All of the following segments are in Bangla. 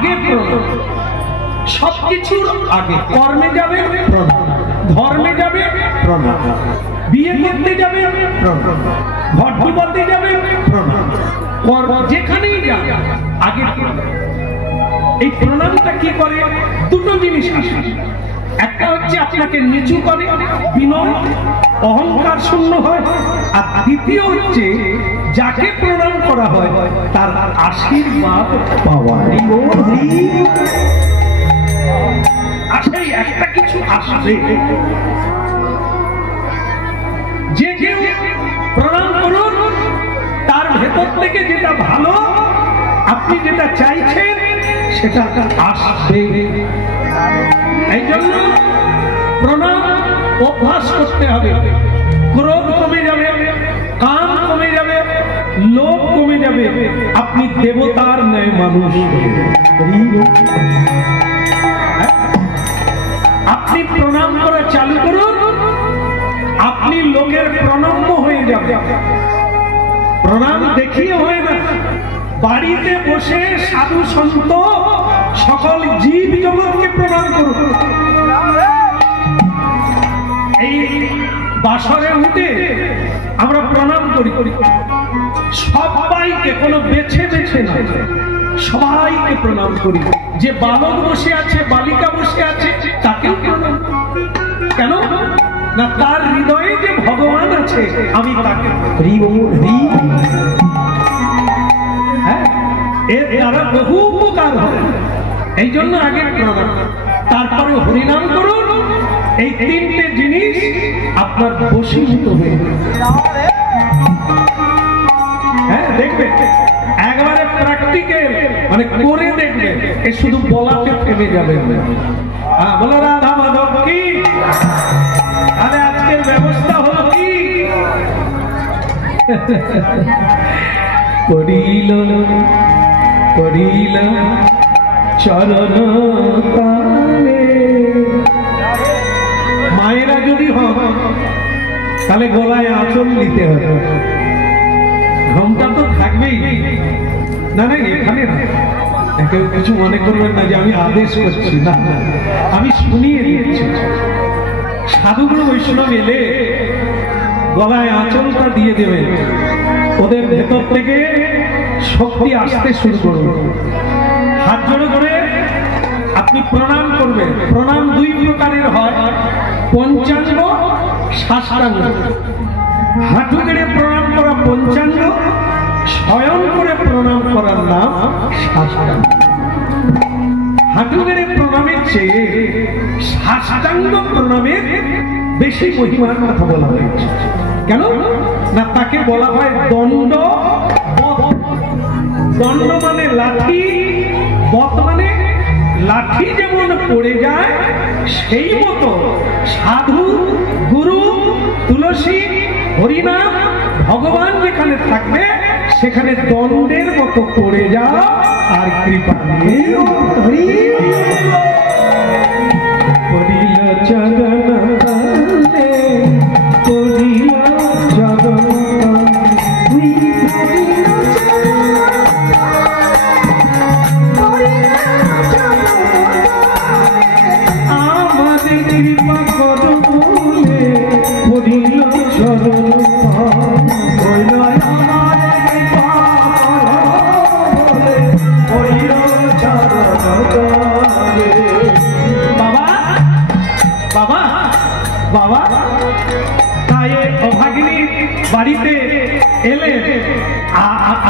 আগে প্রণাম, সবকিছুর আগে। কর্মে যাবে প্রণাম, ধর্মে যাবে প্রণাম, বিয়ে করতে যাবে প্রণাম, ঘট বিপদে যাবে প্রণাম, যেখানেই যাবে আগে প্রণাম। এই প্রণামটা কি করে? দুটো জিনিস আসে। একটা হচ্ছে আপনাকে নিচু করে, বিনয় অহংকার শূন্য হয়। আর দ্বিতীয় হচ্ছে যাকে প্রণাম করা হয় তার আশীর্বাদ পাওয়া। আসে একটা কিছু আসবে। যে কেউ প্রণাম করুন, তার ভেতর থেকে যেটা ভালো, আপনি যেটা চাইছেন সেটা আসবে। এই জন্য প্রণাম অভ্যাস করতে হবে। ক্রোধ কমে যাবে, কাম কমে যাবে, লোভ কমে যাবে, আপনি দেবতার ন্যায় মানুষ। আপনি প্রণাম করা চালু করুন, আপনি লোকের প্রণম্য হয়ে যাবেন। প্রণাম দেখিয়ে হয় না, বাড়িতে বসে সাধু সন্ত সকল জীব জগৎকে প্রণাম করুন। এই বাসরে উঠে আমরা প্রণাম করি, সবাইকে, কোনো বেছে বেছে না, সবাইকে প্রণাম করি। যে বালক বসে আছে, বালিকা বসে আছে, তাকেও প্রণাম। কেন না? তার হৃদয়ে যে ভগবান আছে, আমি তাকে এর দ্বারা বহু উপকার হয়। এই জন্য আগে প্রণাম, তারপরে হরিনাম করুন। এই তিনটে জিনিস আপনার বশীভূত হয়ে দেখবেন, একবারে প্র্যাকটিক্যাল, মানে করে দেখবেন। এ শুধু বলাতে থেমে যাবে। হ্যাঁ, বলো রাধা মাধব কি? তাহলে আজকের ব্যবস্থা হলো কি? করিল করিল চরণ তালে। মায়েরা যদি হন তাহলে গলায় আঁচল দিতে হবে। ঘোমটা তো থাকবেই না, না এখানে না। কেউ কিছু মনে করবেন না যে আমি আদেশ করছি, না, আমি শুনিয়ে দিচ্ছি। সাধুগুরু বৈষ্ণব এলে গলায় আঁচলটা দিয়ে দেবেন, ওদের ভেতর থেকে শক্তি আসতে শুরু করবে। হাত জোড়ো করে আপনি প্রণাম করবেন। প্রণাম দুই প্রকারের হয়, পঞ্চাঙ্গ, সাষ্টাঙ্গ। হাঁটু গেড়ে প্রণাম করা পঞ্চাঙ্গ, শয়ন করে প্রণাম করার নাম সাষ্টাঙ্গ। হাঁটু গেড়ে প্রণামের চেয়ে সাষ্টাঙ্গ প্রণামের বেশি মহিমার কথা বলা হয়েছে। কেন না? তাকে বলা হয় দণ্ড। দণ্ড মানে লাঠি, বত মানে লাঠি যেমন পড়ে যায়, সেই মতো সাধু, গুরু, তুলসী, হরিনাম, ভগবান যেখানে থাকবে সেখানে দণ্ডের মতো পড়ে যাও আর কৃপা নিয়ে বাবা। তাই অভাগিনীর বাড়িতে এলে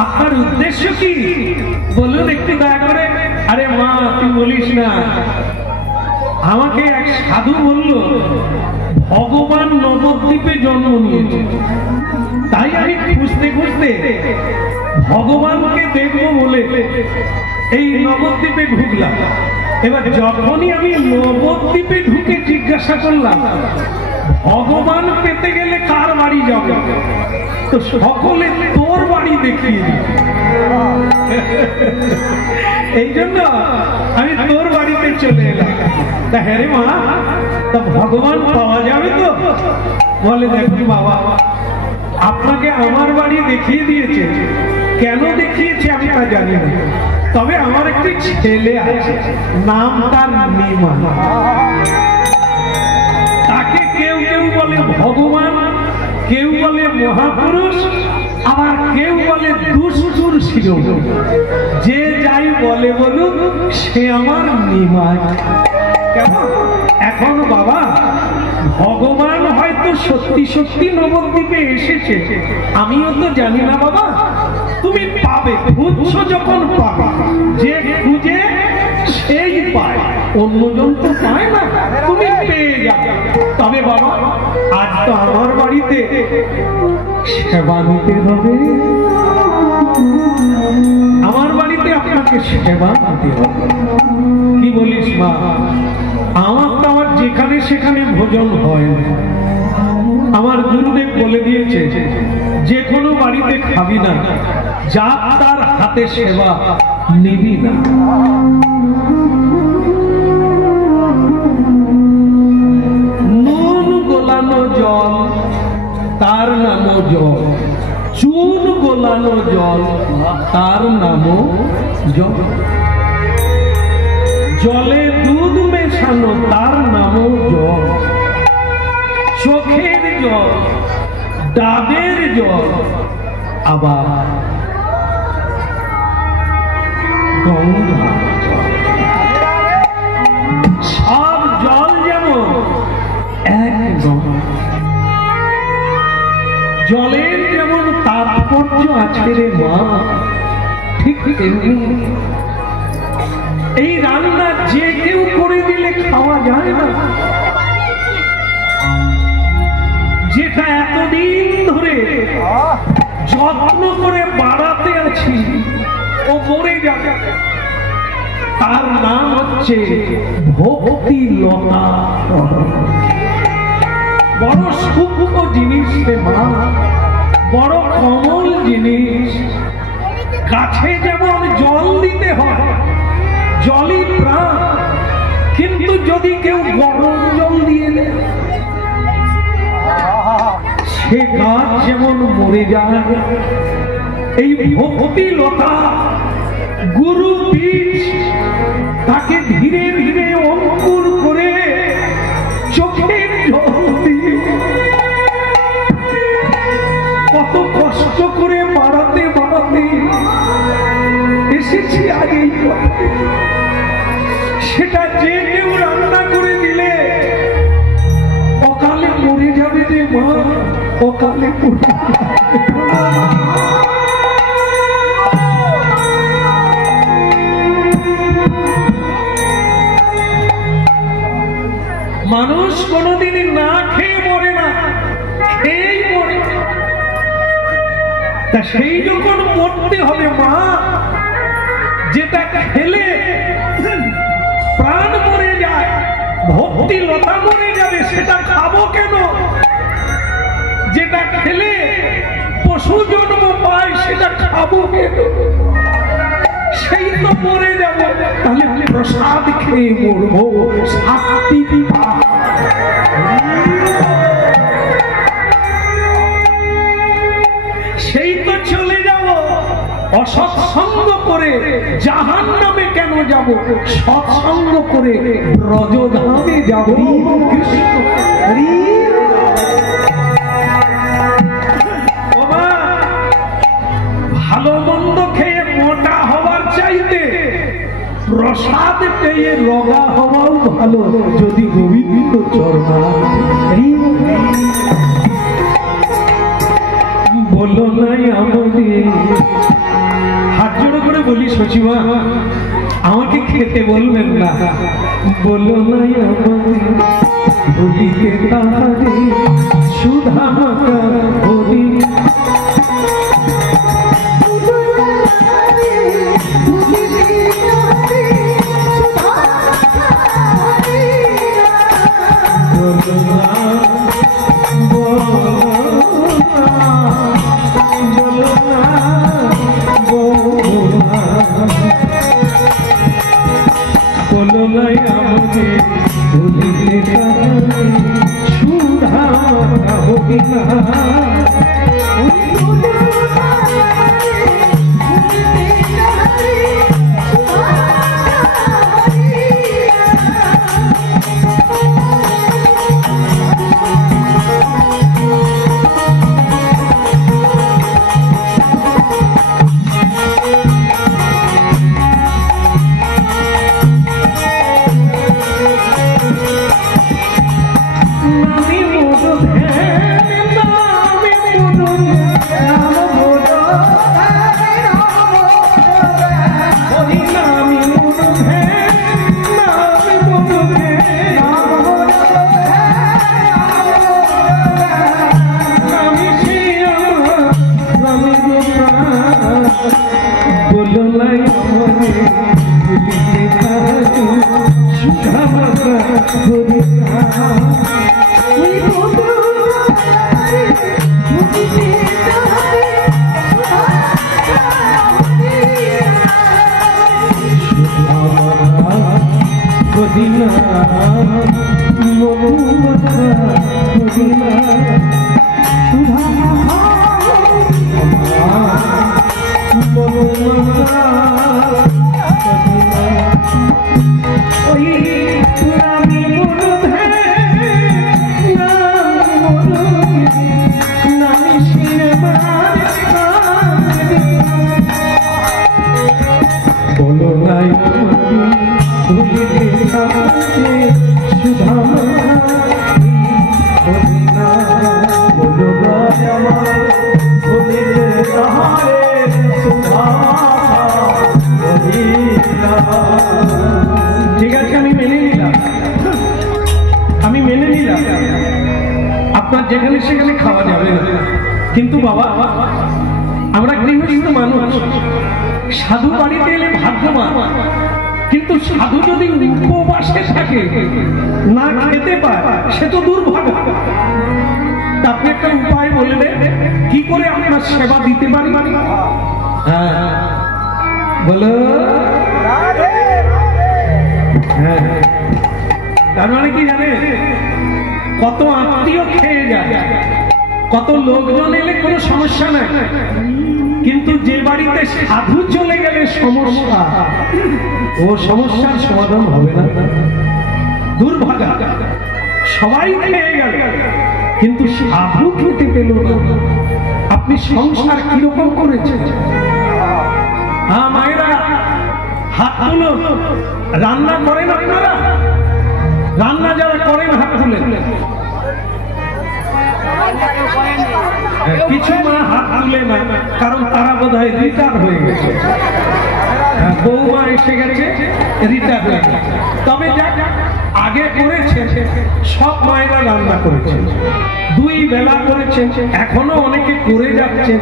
আপনার উদ্দেশ্য কি বলুন একটু দয়া করে? আরে মা, তুই বলিস না, আমাকে এক সাধু বলল ভগবান নবদ্বীপে জন্ম নিয়েছে, তাই আমি খুঁজতে খুঁজতে ভগবানকে দেখবো বলে এই নবদ্বীপে ঢুকলাম। এবার যখনই আমি নবদ্বীপে ঢুকে জিজ্ঞাসা করলাম ভগবান পেতে গেলে কার বাড়ি যাবে, তো সকলে তোর বাড়ি দেখিয়ে দিল। এই জন্য আমি তোর বাড়িতে চলে এলাম। তা হ্যাঁ রে মা, তা ভগবান পাওয়া যাবে তো? বলে দেখুন বাবা, আপনাকে আমার বাড়ি দেখিয়ে দিয়েছে, কেন দেখিয়েছে আমি তা জানি না, তবে আমার একটি ছেলে আছে, নাম তার নিমা। তাকে কেউ কেউ বলে ভগবান, কেউ বলে মহাপুরুষ, আবার কেউ বলে দুষ্টুর শিরোমণি। যে যাই বলে বলুক, সে আমার নিমাই। কেমন? এখন বাবা, ভগবান হয়তো সত্যি সত্যি নবদ্বীপে এসেছে, আমিও তো জানি না বাবা। তুমি পাবে, খুঁজছো যখন পাবে। যে খুঁজে সেই পায়, অন্যজন তো পায় না, তুমি পেয়ে যাবে। তবে বাবা, আজ তো আমার বাড়িতে সেবা নিতে হবে, আমার বাড়িতে আপনাকে সেবা নিতে হবে। কি বলিস মা? আমার তো আবার যেখানে সেখানে ভোজন হয় না। আমার গুরুদেব বলে দিয়েছে, যে কোনো বাড়িতে খাবি না, যা তার হাতে সেবা নিবি না। নুন গোলানো জল, তার নামও জল। চুন গোলানো জল, তার নামও জল। জলে দুধ মেশানো, তার নামও জল। চোখের জল, ডাবের জল, আবার গঙ্গা জল। সব জল যেমন এক গঙ্গা। জলের যেমন তাৎপর্য আছে রে মা, ঠিক তেমনি এই রান্না যে কেউ করে দিলে খাওয়া যায় না। যেটা এতদিন ধরে যত্ন করে বাড়াতে আছি, ও মরে যাবে। তার নাম হচ্ছে ভক্তি লতা। বড় সূক্ষ্ম জিনিস রে মা, বড় কমল জিনিস। গাছে যেমন জল দিতে হয়, জলই প্রাণ, কিন্তু যদি কেউ গরম জল দিয়ে দেয়, সে গাছ যেমন মরে যায়। এই ভক্তি লতা গুরু বীজ, তাকে ধীরে ধীরে অঙ্কুর করে চোখের জল দিয়ে কত কষ্ট করে বাড়াতে বাড়াতে এসেছি আগেই। সেটা যে কেউ রান্না করে দিলে অকালে মরে যাবে রে মা, অকালে পড়ে মানুষ কোনদিন না খেয়ে মরে না, খেয়েই মরে। তা সেই যখন মরতে হবে মা, যেটা খেলে প্রাণ মরে যায়, ভক্তি লতা মরে যাবে, সেটা খাবো কেন? যেটা খেলে পশু জন্ম পায়, সেটা খাবো কেন? সেই তো মরে যাব, তাহলে প্রসাদ খেয়ে মরবো। শান্তি দিবা, সেই তো চলে যাব। অসৎসঙ্গ করে জাহান্নামে কেন যাব? সৎসঙ্গ করে ব্রজধামে যাব। কৃষ্ণ ভালো মন্দ খেয়ে মোটা হওয়ার চাইতে প্রসাদ পেয়ে রোগা হওয়াও ভালো, যদি গোবিন্দ চরণা। বলো নাই আমাদের, হাত জোড়ো করে বলি সচিবা, আমাকে খেতে বলবেন না। বলো নাই আমাদের, বলিতে তাহারে সুধা মাতা বলি। মদিনা মধুমাখা মদিনা সুধা মধুমাখা মদিনা ওই রানী বলধে নামি শিরবার বলো নাই ভুলিতে থাকে সুধা মদিনা বলো নাই আমার ভুলিতে তাহারে সুধা মদিনা। ঠিক আছে, আমি মেনে নিলাম, আপনার যেখানে সেখানে খাওয়া যাবে না, কিন্তু বাবা আমরা গৃহস্থ মানুষ, সাধু বাড়িতে এলে ভাগ্যবান, কিন্তু সাধু যদি উপবাসে থাকে না খেতে পায় সে তো দুর্ভাগ্য। আপনি একটা উপায় বললেন কি করে আপনার সেবা দিতে পারি? হ্যাঁ বলো। হ্যাঁ, তার মানে কি জানে, কত আত্মীয় খেয়ে যায়, কত লোকজন এলে কোনো সমস্যা নাই, কিন্তু যে বাড়িতে সাধু চলে গেলে সমস্যা, ও সমস্যার সমাধান হবে না। দুর্ভাগা, সবাই খেয়ে গেল কিন্তু সাধু খেতে পেল না। আপনি সংসার কিরকম করেছেন? হ্যাঁ মায়েরা হাত তুলো। রান্না করেন আপনারা? রান্না যারা করেন হাত তুলেন। কিছু মা হাত তুলে না, কারণ তারা বোধ হয় রিটায়ার হয়ে গেছে, বৌমা এসে গেছে, রিটায়ার হয়ে গেছে। তবে যাক, আগে করেছে সব মায়েরা রান্না করেছে, 2 বেলা করেছে, এখনো অনেকে করে যাচ্ছে।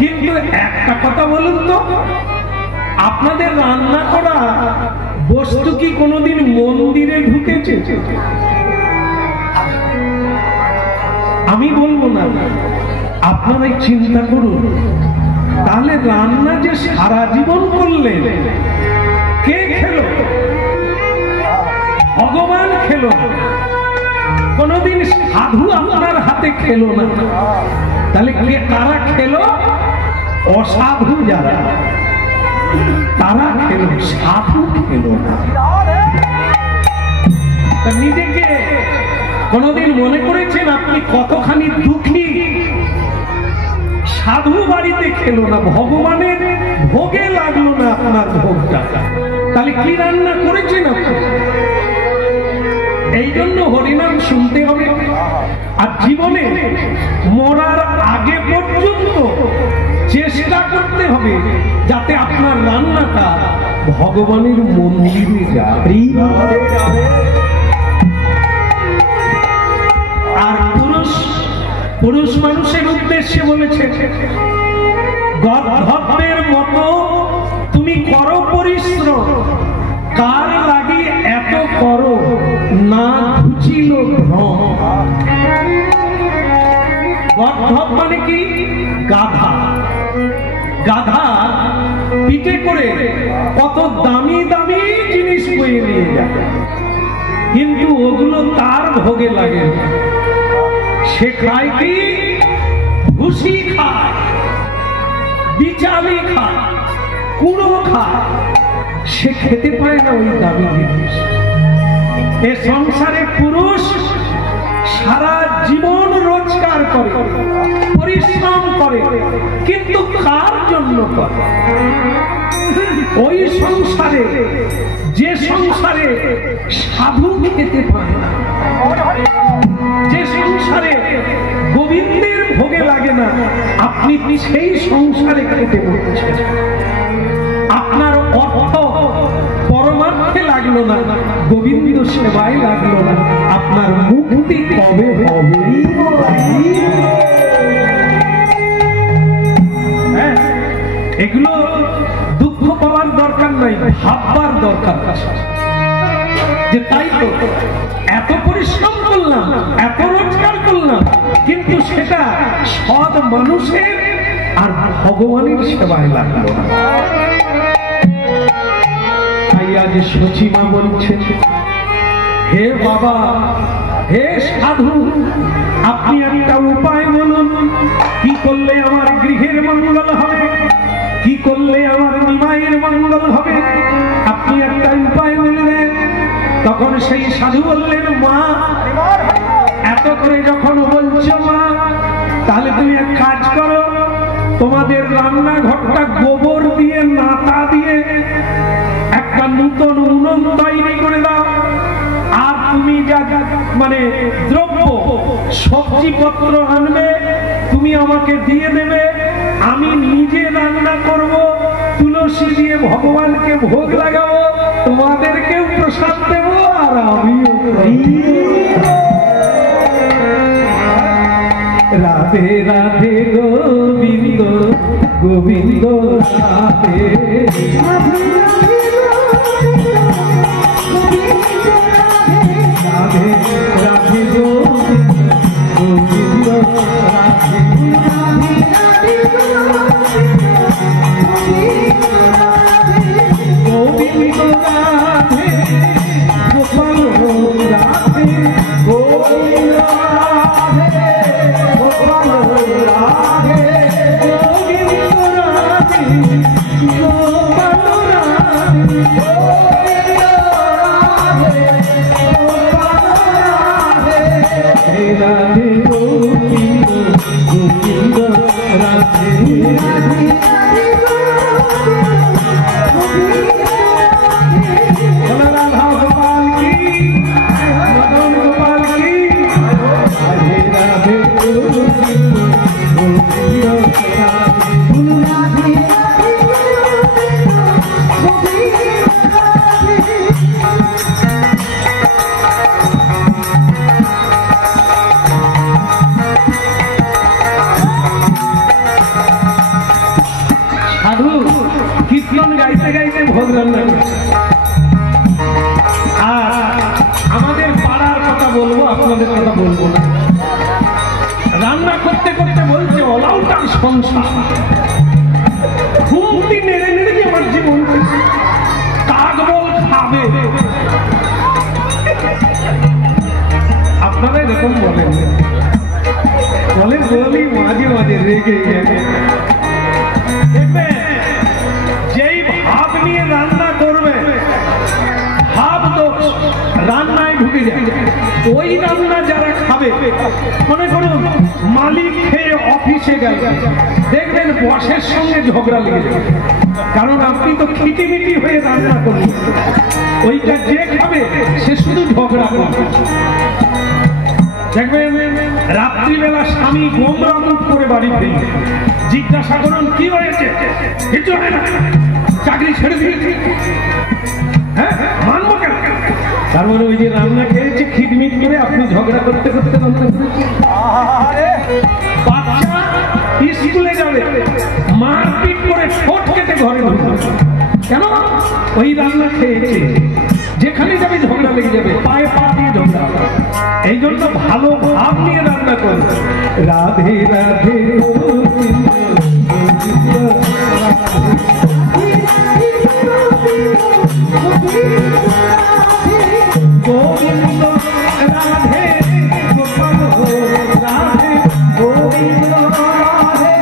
কিন্তু একটা কথা বলুন তো, আপনাদের রান্না করা বস্তু কি কোনোদিন মন্দিরে ঢুকেছে? আমি বলবো না, আপনারাই চিন্তা করুন। তাহলে রান্না যে সারা জীবন করলেন, কে খেলো? ভগবান খেলো, কোনদিন সাধু আপনার হাতে খেলো না। তাহলে কে কারা খেলো? অসাধু যারা, তারা খেলো, সাধু খেলো না। নিজেকে কোনদিন মনে করেছেন আপনি কতখানি দুঃখী? সাধু বাড়িতে খেলো না, ভগবানের ভোগে লাগলো না আপনার ভোগটা, তাহলে কি রান্না করেছেন আপনি? এই জন্য হরিনাম শুনতে হবে, আর জীবনে মরার আগে পর্যন্ত চেষ্টা করতে হবে যাতে আপনার রান্নাটা ভগবানের মন্দিরে যায়। আর পুরুষ মানুষের উদ্দেশ্যে বলেছে, গর্ধবের মতো তুমি করো পরিশ্রম, কার লাগি এত করো না ঘুচিল ভ্রম। গর্ধব মানে কি? গাধা। গাধা পিঠে করে কত দামি দামি জিনিস বয়ে নিয়ে যায়, কিন্তু ওগুলো তার ভোগে লাগে। সে খায় কি? ভুসি খায়, বিচালি খায়, কুড়ো খায়, সে খেতে পায় না ওই দামি জিনিস। এ সংসারে পুরুষ সারা জীবন রোজগার করে, পরিশ্রম করে, কিন্তু কার জন্য করে? ওই সংসারে, যে সংসারে সাধু খেতে পায় না, যে সংসারে গোবিন্দের ভোগে লাগে না, আপনি সেই সংসারে খেতে বসেছেন। আপনার অর্থ পরমার্থে লাগলো না, গোবিন্দ সেবায় লাগলো না, আপনার মুক্তি কবে হবে? এগুলো দুঃখ পাওয়ার দরকার নাই, ভাববার দরকার যে তাই তো এত পরিশ্রম করলাম, এত রোজগার করলাম, কিন্তু সেটা সৎ মানুষের আর ভগবানের সেবায় লাগলো না। তাই আজ সচিমা বলছে হে বাবা, হে সাধু, আপনি একটা উপায় বলুন, কি করলে আমার গৃহের মঙ্গল হবে, কি করলে আমার নিমাইয়ের মঙ্গল হবে, আপনি একটা উপায় বললেন। তখন সেই সাধু বললেন, মা এত করে যখন বলছো মা, তাহলে তুমি এক কাজ করো, তোমাদের রান্নাঘরটা গোবর দিয়ে নাতা দিয়ে একটা নূতন উনুন তৈরি করে দাও, আর তুমি যা মানে দ্রব্য সবজিপত্র আনবে তুমি আমাকে দিয়ে দেবে, আমি নিজে রান্না করব, তুলসী দিয়ে ভগবানকে ভোগ লাগাবো, তোমাদেরকেও প্রসাদ দেব আর আমিও। রাধে রাধে গোবিন্দ গোবিন্দ রাধে, রাধে রাধে গোবিন্দ রাধে, গোবিন্দ রাধে গোপাল রাধে, গোবিন্দ রাধে গোপাল রাধে, গোবিন্দ রাধে গোপাল রাধে, গোবিন্দ রাধে গোপাল রাধে, রাধে গোবিন্দ গোবিন্দ রাধে, রাধে রাধা গোপাল কি, মদন গোপাল কি, রাধে রাধে গোবিন্দ গোবিন্দ রাধে, সাধু কীর্তন গাইতে গাইতে ভোগ রান্না করছে। আর আমাদের পাড়ার কথা বলবো, আপনাদের কথা বলবো না। রান্না করতে করতে বলছে অলাউটার সংসার, ঘুমটি নেড়ে নেড়ে যে আমার জীবন, কাকবল খাবে। আপনারা এরকম বলেন, বলে বলি মাঝে মাঝে রেগে গেছে। দেখবেন যেই ভাব নিয়ে রান্না করবে, ভাব তো রান্নায় ঢুকে যায়। ওই রান্না যারা খাবে, মনে করুন মালিক খেয়ে অফিসে গেল, দেখবেন বসের সঙ্গে ঝগড়া লেগে যাবে, কারণ আপনি তো খিটিমিটি হয়ে রান্না করবেন। ওইটা যে খাবে সে শুধু ঝগড়া করবে। দেখবেন রাত্রিবেলা স্বামী গোমরা মুখ করে বাড়ি ফিরে, জিজ্ঞাসা করুন কি হয়েছে, কিছু হয় না, চাকরি ছেড়ে দিয়েছি, হ্যাঁ মানবো কেন? তার মানে ওই যে রান্না খেয়েছে খিটমিট করে আপনি ঝগড়া করতে করতে রান্না করেছেন। বাচ্চা স্কুলে যাবে, মারপিট করে ঠোঁট কেটে ঘরে ঢুকবে, কেন? ওই রান্না খেয়েছে। যেখানে যাবে ঝগড়া লেগে যাবে, পায়ে পা দিয়ে ঝগড়া। এই জন্য ভালো ভাব নিয়ে রান্না করবে। রাধে রাধে গোবিন্দ গোবিন্দ রাধে গোপাল রাধে, গোবিন্দ রাধে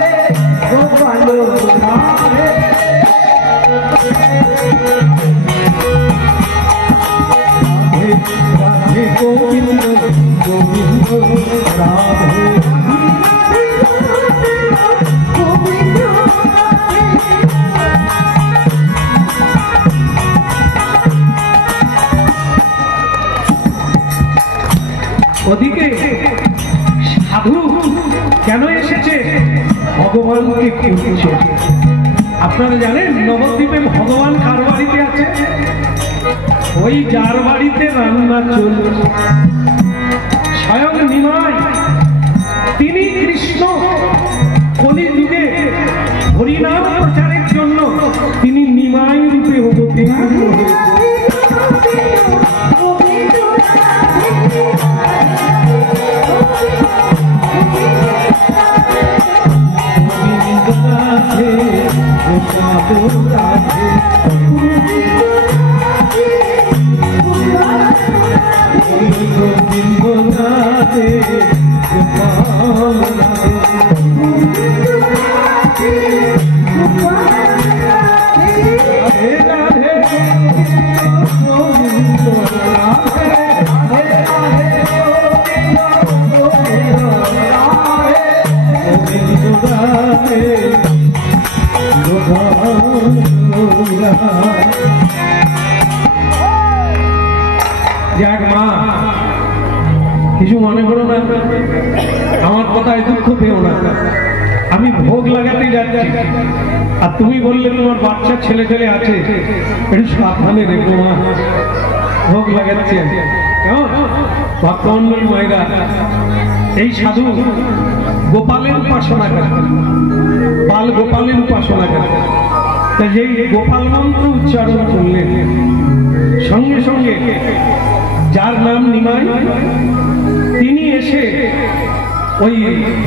গোপাল রাধে, রাধে গোবিন্দ গোবিন্দ রাধে, ওদিকে সাধু কেন এসেছে? ভগবানকে খুঁজছে। আপনারা জানেন নবদ্বীপে ভগবান কার বাড়িতে আছে? ওই যার বাড়িতে রান্না চলছে, স্বয়ং নিমাই, তিনি কৃষ্ণ। কলিযুগে হরিনাম প্রচারের জন্য তিনি নিমাই রূপে অবতীর্ণ হয়েছেন। গোপাল রাধে রাধে গোবিন্দ রাধে গোবিন্দ রাধে গোপাল যাক মা কিছু মনে করো না, আমার কথায় দুঃখ পেও না। আমি ভোগ লাগাতে যাচ্ছি আর তুমি বললে তোমার বাচ্চা ছেলে ছেলে আছে, একটু সাবধানে রেখো মা। ভোগ লাগাচ্ছি কেমন ভক্তমন্ডল মায়েরা। এই সাধু গোপালের উপাসনা করে, বাল গোপালের উপাসনা করে। তা যেই গোপাল মন্ত্র উচ্চারণ করলেন সঙ্গে সঙ্গে যার নাম নিমাই তিনি এসে ওই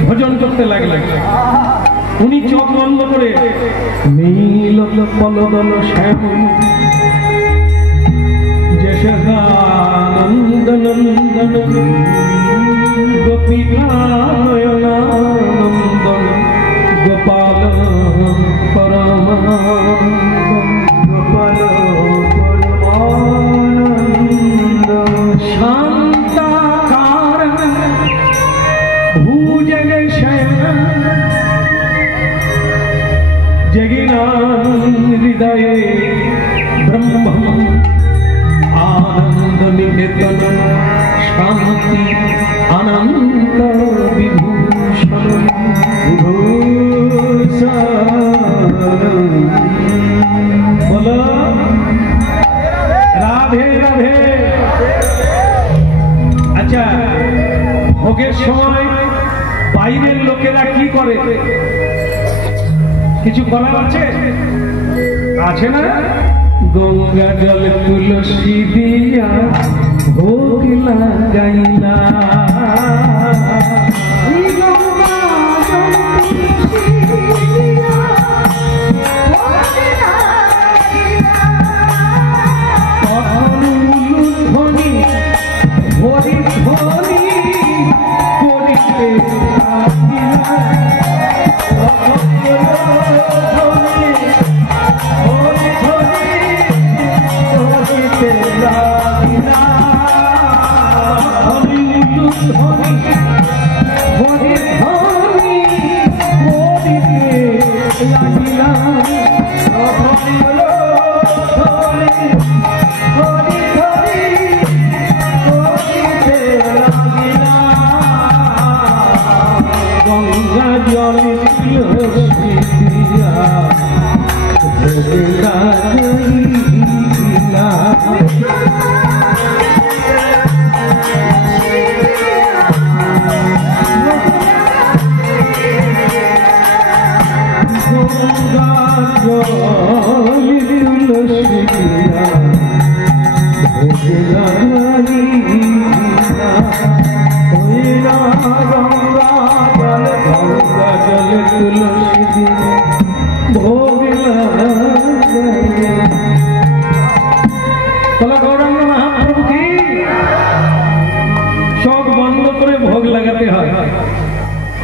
ভজন করতে লাগলেন। উনি চোখ বন্ধ করে নীল পলদল শ্যাম যশোদানন্দ নন্দন গোপীনায়নানন্দ গোপাল পরমানন্দ গোপাল পরমানন্দ শান্তাকার ভুজগ শয়ন जगिनान हृदय ब्रह्म आनंद निकेतन शांति अनंत विभूषण बोलो राधे राधे। अच्छा भोगेर समय বাইরের লোকেরা কি করে, কিছু করার আছে আছে না? গঙ্গা জল তুলসী দিয়া ভোগ লাগাইলা, ধ্বনি হরি ধ্বনি করিতে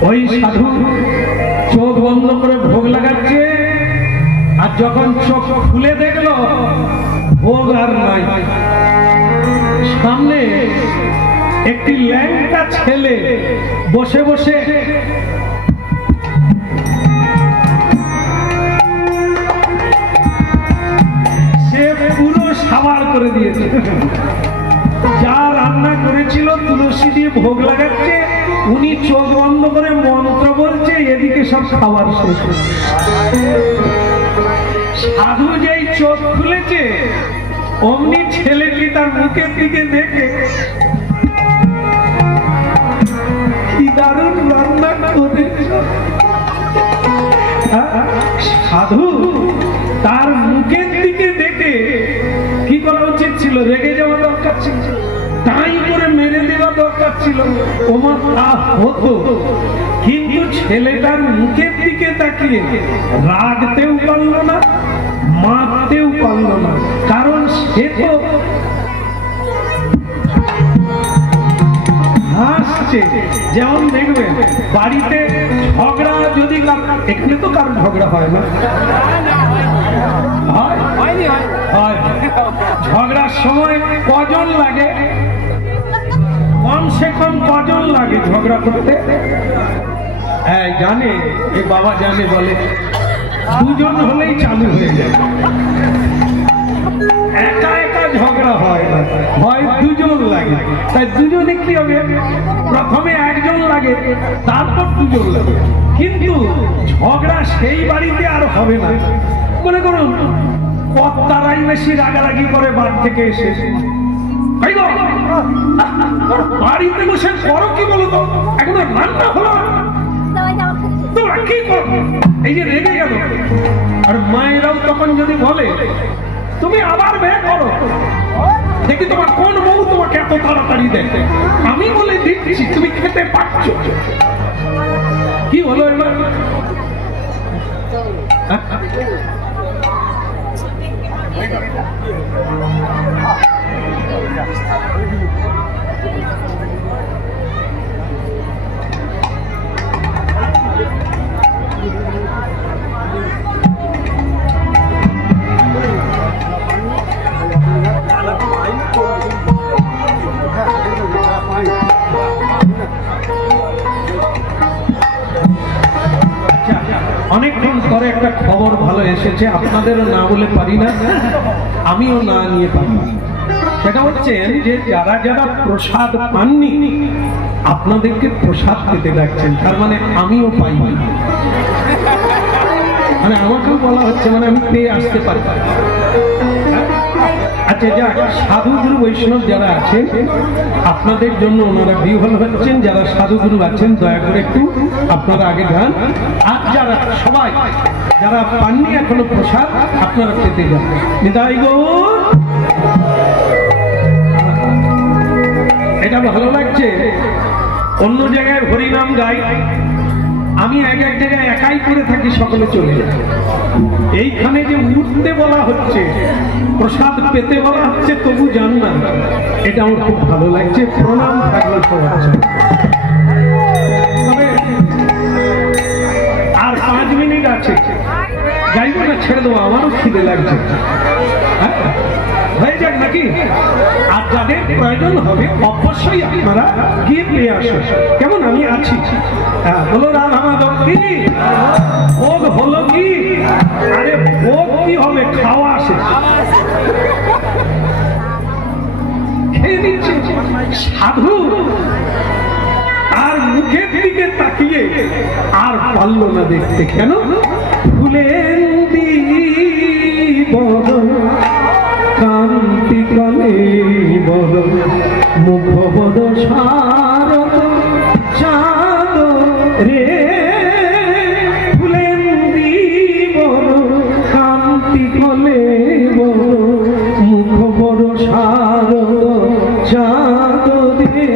ওই সাধু চোখ বন্ধ করে ভোগ লাগাচ্ছে, আর যখন চোখ খুলে দেখলো ভোগ আর নাই, সামনে একটি ল্যাংটা ছেলে বসে বসে সে পুরো সাবার করে দিয়েছে। যা রান্না করেছিল তুলসী দিয়ে ভোগ লাগাচ্ছে, উনি চোখ বন্ধ করে মন্ত্র বলছে, এদিকে সব খাবার শেষ। সাধু যেই চোখ খুলেছে অমনি ছেলেটি তার মুখের দিকে দেখে কি দারুণ রান্না করেছ। সাধু তার মুখের দিকে দেখে কি করা উচিত ছিল? রেগে যাওয়া দরকার ছিল, তাই করে মেরে দেওয়া দরকার ছিল, ওমা তা হতো। কিন্তু ছেলেটার মুখের দিকে তাকিয়ে রাগতেও পারল না, মারতেও পারল না, কারণ সে তো হাসছে আসছে। যেমন দেখবেন বাড়িতে ঝগড়া যদি এখানে তো কারণ ঝগড়া হয় না, ঝগড়ার সময় কজন লাগে, কমসে কম কজন লাগে ঝগড়া করতে? হ্যাঁ জানে, এ বাবা জানে, বলে দুজন হলেই চালু হয়ে যায়। একা একা ঝগড়া হয় না, হয় দুজন লাগে। তাই দুজনে কি হবে, প্রথমে একজন লাগে, তারপর দুজন লাগে। কিন্তু ঝগড়া সেই বাড়িতে আর হবে না। মনে করুন কর্তারাই বেশি রাগারাগি করে বাড়ি থেকে এসে, বাড়িতে বসে করো কি বলো তো, এখনো রান্না হলো তোমরা কি করো, এই যে রেগে গেল। আর মায়েরাও তখন যদি বলে তুমি আবার বিয়ে করো, দেখি তোমার কোন বউ তোমাকে এত তাড়াতাড়ি দেয়, আমি বলে দিচ্ছি তুমি খেতে পারছো। কি হলো এবার? অনেকক্ষণ পরে একটা খবর ভালো এসেছে, আপনাদেরও না বলে পারি না, আমিও না নিয়ে পারি না। সেটা হচ্ছে যে যারা যারা প্রসাদ পাননি আপনাদেরকে প্রসাদ পেতে ডাকছেন, তার মানে আমিও পাইনি, মানে আমাকেও বলা হচ্ছে, মানে আমি পেয়ে আসতে পারি। আচ্ছা যাক, সাধুগুরু বৈষ্ণব যারা আছেন আপনাদের জন্য ওনারা বিহ্বল হচ্ছেন। যারা সাধুগুরু আছেন দয়া করে একটু আপনারা আগে যান, আর যারা সবাই যারা পাননি এখনো প্রসাদ আপনারা পেতে যান। নিতাই গৌর, এটা ভালো লাগছে। অন্য জায়গায় হরিনাম গাই, আমি এক এক জায়গায় একাই করে থাকি, সকলে চলে যায়। এইখানে যে উঠতে বলা হচ্ছে, প্রসাদ পেতে বলা হচ্ছে, তবু জান না, এটা আমার খুব ভালো লাগছে। প্রণাম থাকলে তবে আর 5 মিনিট আছে, যাইবো না, ছেড়ে দেবো, আমারও খিদে লাগছে। হয়ে যাক নাকি? আর যাদের প্রয়োজন হবে অবশ্যই আপনারা গিয়ে পেয়ে আসুন, কেমন? আমি আছি। বলো রাধা মাধব কি ভোগ হলো কি? আরে ভোগ কি হবে, খাওয়া আসে, খেয়ে দিচ্ছে। সাধু আর মুখের দিকে তাকিয়ে আর পারল না দেখতে। কেন? ফুলের কান্তি কলে বড় মুখ বড় শারদ চাঁদ রে, ফুলের বড় কান্তি কলে বড় মুখ বড় শারদ চাঁদ রে,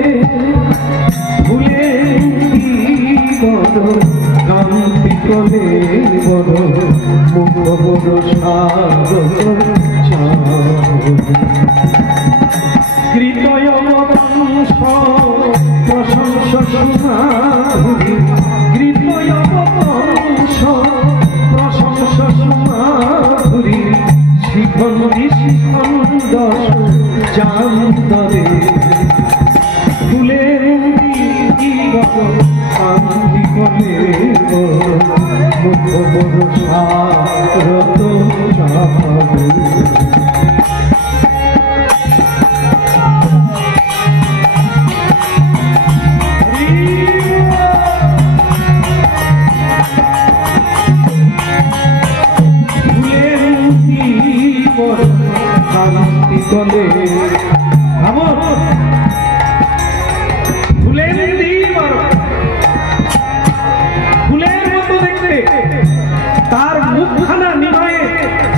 ফুলের বড় কান্তি কলে বড় মুখ বড় শারদ কৃতয় বংশ প্রশংস সুমাধুরী, কৃতয় বংশ প্রশংস সুমাধুরী, শিখন্দি শিখন্দ চান্দরে, ফুলের কান্তি কলে মুখ বড় শারদ চাঁদ। চলে ফুলের ফুলের মতো দেখতে, তার মুখখানা নিমায়ে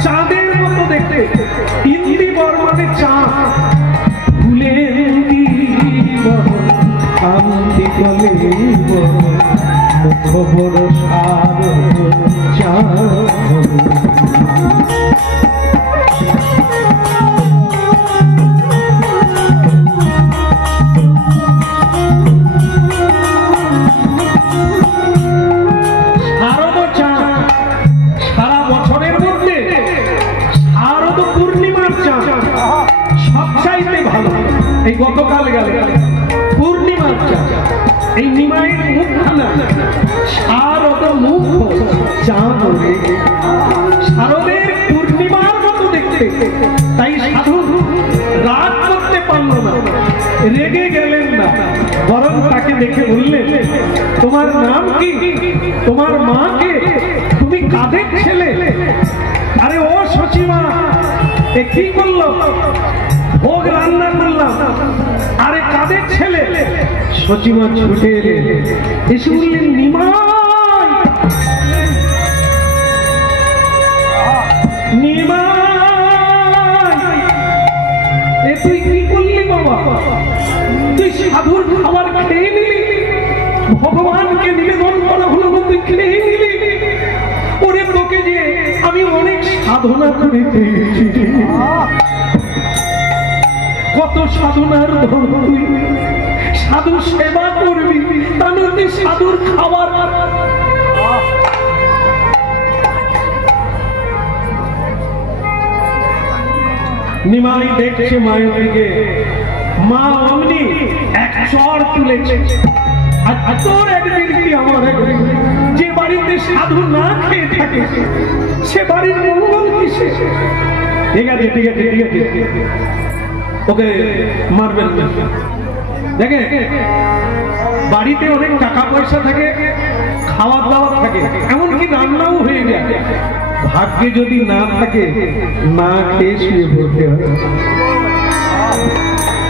চাঁদের মতো দেখতে। ইন্দ্রি বর্মানে চাঁদ, ফুলের শান্তি কলে মুখ বড় শারদ চাঁদ। এই গতকাল গেল পূর্ণিমার চাঁদ, এই নিমাইয়ের মুখখানা শারদ মুখ চাঁদ শারদের পূর্ণিমার মতো দেখতে। তাই সাধু রাগ করতে পারল না, রেগে গেলেন না, বরং তাকে দেখে বললেন, তোমার নাম কি, তোমার মা কে, তুমি কাদের ছেলে? আরে ও সচিমা, এ কি করলো? ভোগ রান্না করলাম। আরে কাদের ছেলে? সচিমা ছুটে এসে বললেন, নিমাই, নিমাই, এ তুই কি করলি বাবা? তুই সাধুর খাবার খেয়ে নিলি, ভগবানকে নিবেদন করা হলো, তুই খেয়ে নিলি। ওরে তোকে যে আমি অনেক সাধনা করে পেয়েছি, কত সাধনার ধন, তুই সাধু সেবা করবি, তা নয় সাধুর খাবার। নিমাই দেখছে মায়ের দিকে, মা অমনি এক চর তুলেছে। আর তোর একদিন কি আমার একদিন, যে বাড়িতে সাধু না খেয়ে থাকে সে বাড়ির মঙ্গল কিসে? ঠিক আছে ঠিক আছে ঠিক আছে, ওকে মারবেন না। দেখে বাড়িতে অনেক টাকা পয়সা থাকে, খাওয়া দাওয়া থাকে, এমনকি রান্নাও হয়ে যায়। ভাগ্যে যদি না থাকে, না খেয়ে শুয়ে পড়তে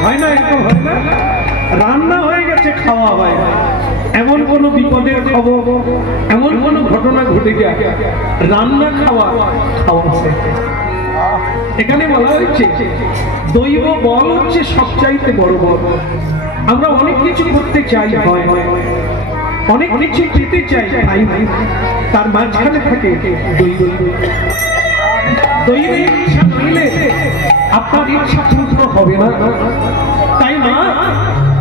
হয় না? এরকম হয় না? রান্না হয়ে গেছে, খাওয়া হয় না, এমন কোন বিপদের খবর, এমন কোন ঘটনা ঘটে যায়, রান্না খাওয়া খাওয়া। এখানে বলা হচ্ছে দৈব বল হচ্ছে সবচাইতে বড় বল। আমরা অনেক কিছু করতে চাই, হয় অনেক কিছু পেতে চাই, তার মাঝখানে থাকে দৈব। দৈবের ইচ্ছা নইলে আপনার ইচ্ছা পূর্ণ হবে না। তাই না,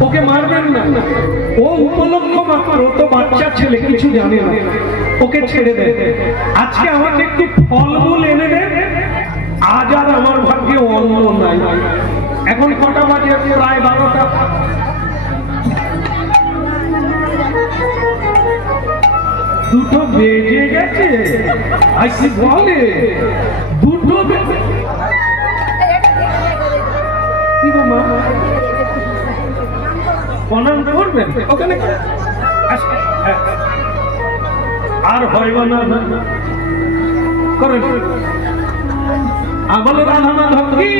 ওকে মারবেন না, ও উপলক্ষ মাত্র, তো বাচ্চা ছেলে, কিছু জানে না, ওকে ছেড়ে দেন। আজকে আমাকে একটু ফলমূল এনে দেন, আজ আর আমার ভাগ্যে অন্ন নাই। এখন কটা বাজে? প্রায় 12টা। দুটো বেজে গেছে, আইসি বলে দুটো কি গো মা, প্রণাম করবেন ওখানে? আর হইব না করেন। বলো রাধা মাধব কি?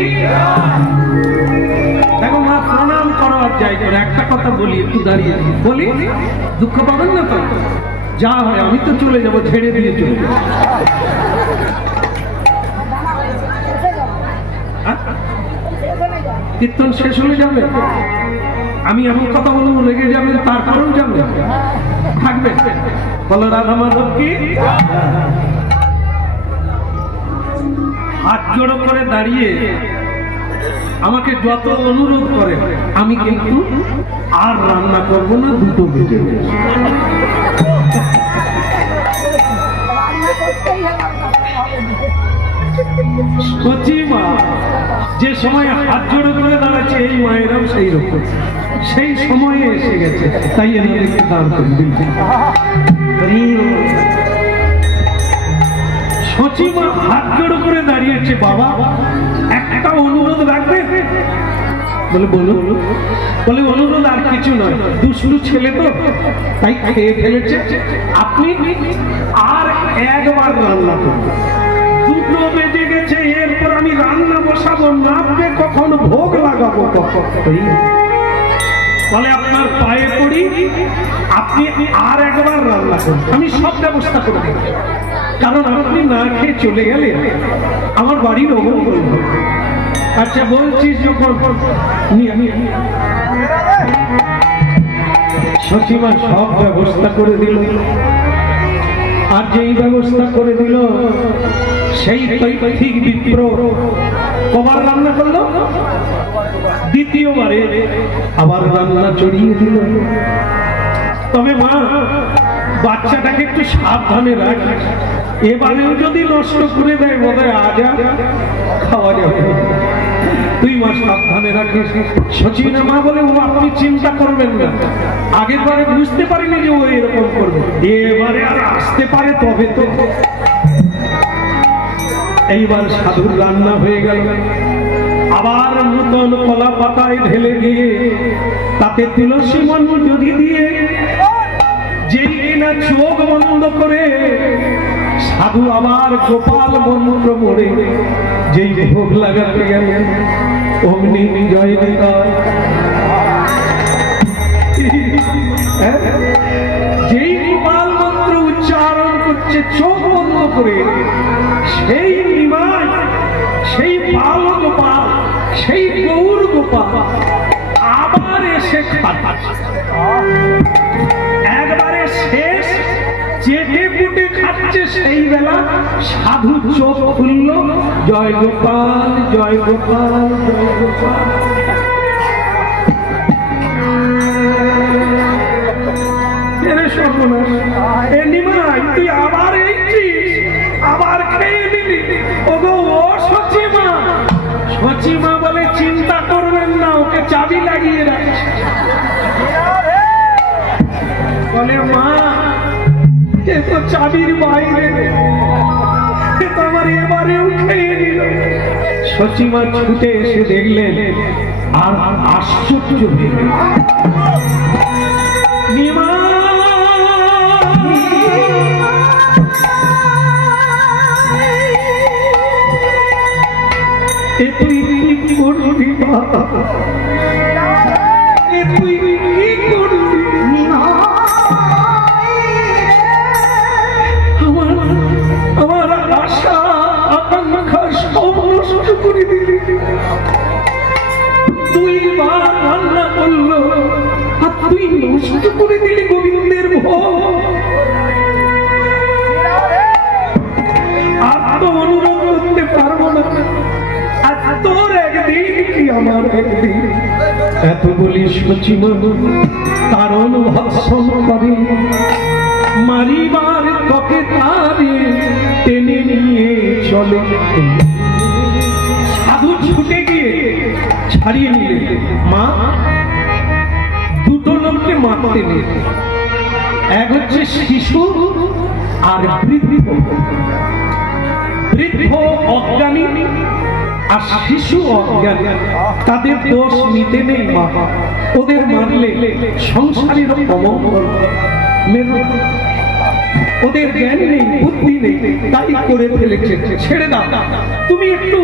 দেখো মা, প্রণাম করার যাই করে একটা কথা বলি, একটু দাঁড়িয়ে বলি, দুঃখ পাবেন না তো? যা হয় আমি তো চলে যাবো, ছেড়ে দিয়ে চলে যাবো। কীর্তন শেষ হলে যাবে, আমি এমন কথা বলবো রেগে যাবেন, তারপরেও যাবে, থাকবে। বলো রাধা মাধব কি? হাত জোড়ো করে দাঁড়িয়ে আমাকে যত অনুরোধ করে, আমি কিন্তু আর রান্না করবো না, দুটো বেজে গেছে। সচিমা যে সময় হাত জোড়ো করে দাঁড়াচ্ছে, এই মায়েরাও সেই রকম, সেই সময়ে এসে গেছে। তাই এনাদেরকে দান করে দিচ্ছি। সচিমা হাত জোড়ো করে দাঁড়িয়েছে, বাবা একটা অনুরোধ রাখবে? বলে বলো। বলে অনুরোধ আর কিছু নয়, দুষ্টু ছেলে তো তাই খেয়ে ফেলেছে, আপনি আর একবার রান্না করবেন। দুটো বেজে গেছে, এরপর আমি রান্না বসাবো, নামবে কখন, ভোগ লাগাবো কখন। বলে আপনার পায়ে পড়ি, আপনি আর একবার রান্না করবেন, আমি সব ব্যবস্থা করে দেব। কারণ আপনি না খেয়ে চলে গেলে আমার বাড়ির অমঙ্গল হবে। আচ্ছা বলছিস যখন, সচিমা সব ব্যবস্থা করে দিল। আর যেই ব্যবস্থা করে দিল, সেই ঠিক বিপ্র কবার রান্না করলো, দ্বিতীয়বারে আবার রান্না চড়িয়ে দিল। তবে মা, বাচ্চাটাকে একটু সাবধানে রাখ, এবারেও যদি নষ্ট করে দেয়, বোধহয় আজ আর খাওয়া যাবে। তুই মা সাবধানে রাখিস। শচীনের মা বলে, ও আপনি চিন্তা করবেন না, আগের বারে বুঝতে পারিনি যে ও এরকম করবে, এবারে আর আসতে পারে তবে তো। এইবার সাধুর রান্না হয়ে গেল, আবার নূতন কলা পাতায় ঢেলে দিয়ে তাতে তুলসী মঞ্জরি দিয়ে যেই কিনা চোখ বন্ধ করে সাধু আবার গোপাল মন্ত্র পড়ে যেই ভোগ লাগাতে গেল, অগ্নি জয় নিতাই, যেই গোপাল মন্ত্র উচ্চারণ করছে চোখ বন্ধ করে, সেই নিমাই, সেই বাল গোপাল, সেই গৌর গোপাল আবার এসে একবারে শেষ চেটে পুটে খাচ্ছে। সেই বেলা সাধু চোখ খুলল, জয় গোপাল জয় গোপাল জয় গোপাল। তুই আবার এইছিস, আবার খেয়ে নিলি। ওগো ও সচিমা, সচিমা বলে চিন্তা করবেন না, ওকে চাবি লাগিয়ে রাখছে। বলে মা এ তো চাবির বাইরে, আমার এবারেও খেয়ে নিল। সচিমা ছুটে এসে দেখলেন আর আশ্চর্য হলেন, নিমা তুই কি করবি, তুই কি করবি? আমার আশা আকাঙ্ক্ষা সব নষ্ট করে দিলি। দুইবার রান্না করলো আর তুই নষ্ট করে দিলি গোবিন্দের ভোগ। আর তো অনুরোধ করতে পারবো না, আর তোর একদিন কি আমার একদিন। এত বলি সচিমা কারণ ভৎসন করে, মারিবার তোকে তারে টেনে নিয়ে চলে। সাধু ছুটে গিয়ে ছাড়িয়ে নিলে, মা দুটো লোককে মারতে নেই, এক হচ্ছে শিশু আর বৃদ্ধ। বৃদ্ধ অজ্ঞানী আর শিশু অজ্ঞানী, তাদের দোষ নিতে নেই মা। ওদের মারলে সংসারের অমঙ্গল, ওদের জ্ঞান নেই বুদ্ধি নেই, তাই করে ফেলেছে। ছেড়ে দাও, তুমি একটু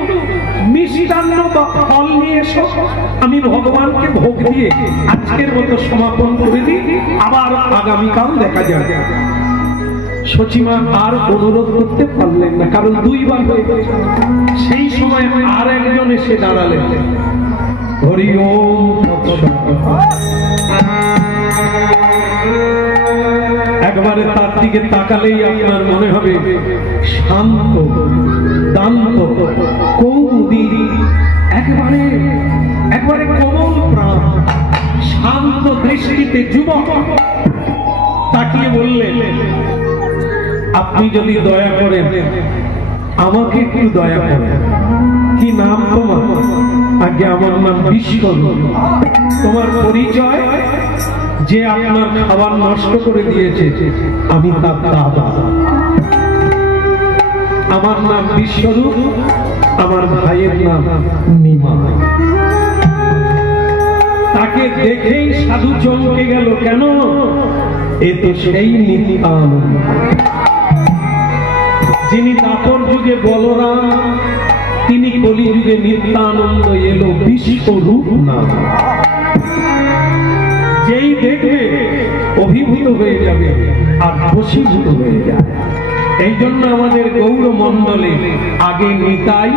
মিষ্টান্ন বা ফল নিয়ে এসো, আমি ভগবানকে ভোগ দিয়ে আজকের মতো সমাপন করে দিই, আবার আগামীকাল দেখা যাবে। সচিমা আর অনুরোধ করতে পারলেন না, কারণ দুইবার হয়ে গেছে। সেই সময় আর একজন এসে দাঁড়ালেন, হরি ওম। একবারে তার দিকে তাকালেই আপনার মনে হবে শান্ত, দান্ত, কৌমুদী, একবারে একবারে কোমল প্রাণ, শান্ত দৃষ্টিতে যুবক। তাকিয়ে বললেন, আপনি যদি দয়া করেন আমাকে একটু দয়া করেন। কি নাম তোমার? আগে আমার নাম বিশ্বরূপ। তোমার পরিচয়? যে আপনার খাবার নষ্ট করে দিয়েছে আমি তার দাদা। আমার নাম বিশ্বরূপ, আমার ভাইয়ের নাম নিমা। তাকে দেখেই সাধু চমকে গেল, কেন? এ তো সেই নিত্যানন্দ, যিনি দাপর যুগে বলরাম, তিনি কলিযুগে নিত্যানন্দ এলো বিশ্বরূপ নাম। যেই দেখবে অভিভূত হয়ে যাবে আর বশীভূত হয়ে যাবে। এই জন্য আমাদের গৌর মণ্ডলে আগে নিতাই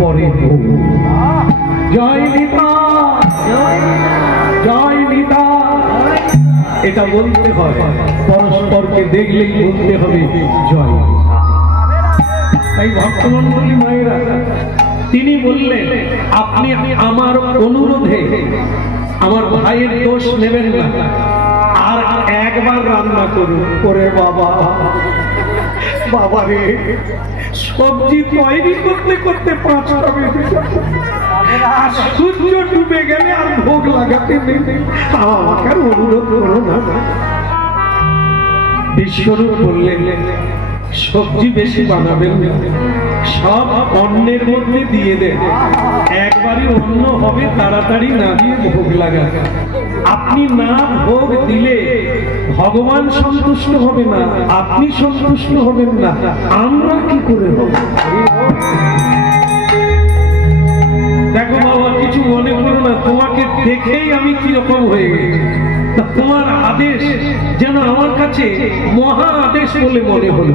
পরে গৌর। জয় নিতাই, জয় নিতাই, এটা বলতে হয়, পরস্পরকে দেখলেই বলতে হবে জয়। তাই ভক্তমণ্ডলী মায়েরা, তিনি বললেন, আপনি আমার অনুরোধে আমার ভাইয়ের দোষ নেবেন না, আর একবার রান্না করুন। ওরে বাবা, বাবা রে, সবজি তৈরি করতে করতে 5টা বেজে যাবে। আর সূর্য ডুবে গেলে আর ভোগ লাগাতে নেই। আমাকে আর অনুরোধ করো না। বিশ্বরূপ বললেন, সবজি বেশি বানাবেন, সব অন্নের মধ্যে দিয়ে দেন, একবারই অন্ন হবে, তাড়াতাড়ি না দিয়ে ভোগ লাগাবে। আপনি না ভোগ দিলে ভগবান সন্তুষ্ট হবে না, আপনি সন্তুষ্ট হবেন না, আমরা কি করে হব? দেখো বাবা, কিছু মনে করো না, তোমাকে দেখেই আমি কিরকম হয়ে গেছি। তোমার আদেশ যেন আমার কাছে মহা আদেশ বলে মনে হলো।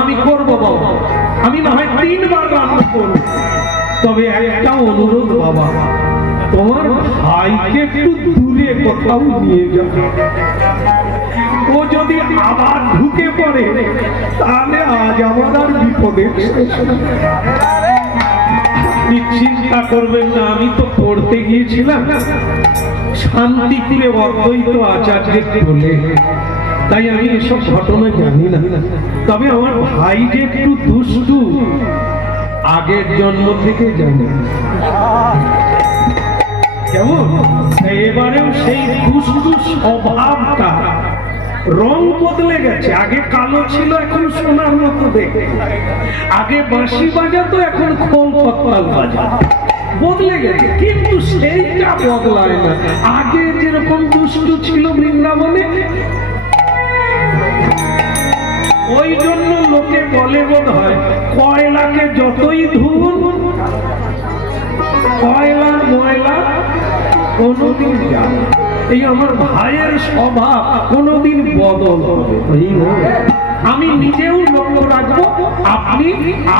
আমি করবো বাবা, আমি না হয় 3 বার রান্না করবো, তবে একটা অনুরোধ বাবা, তোমার ভাইকে একটু দূরে কোথাও নিয়ে যাবে। ও যদি আবার ঢুকে পড়ে তাহলে আজ আমার আর বিপদে। চিন্তা করবেন না, আমি তো পড়তে গিয়েছিলাম শান্তিপুরে অদ্বৈত আচার্যের বলে, তাই আমি এসব ঘটনা জানি না। তবে আমার ভাই যে একটু দুষ্টু, আগের জন্ম থেকে জানি। কেমন এবারেও সেই দুষ্টু স্বভাবটা রং বদলে গেছে। আগে কালো ছিল, এখন সোনার মতো দেখে। আগে বাঁশি বাজাতো, এখন খোল পত্তাল বাজা। বদলে গেছে, কিন্তু সেইটা বদলায় না। আগে যেরকম দুষ্টু ছিল বৃন্দাবনে, ওই জন্য লোকে বলে বোধ হয়, কয়লাকে যতই ধুন কয়লার ময়লা কোনদিন যায়। এই আমার ভাইয়ের স্বভাব কোনদিন বদল হবে। আমি নিজেও লক্ষ্য রাখবো, আপনি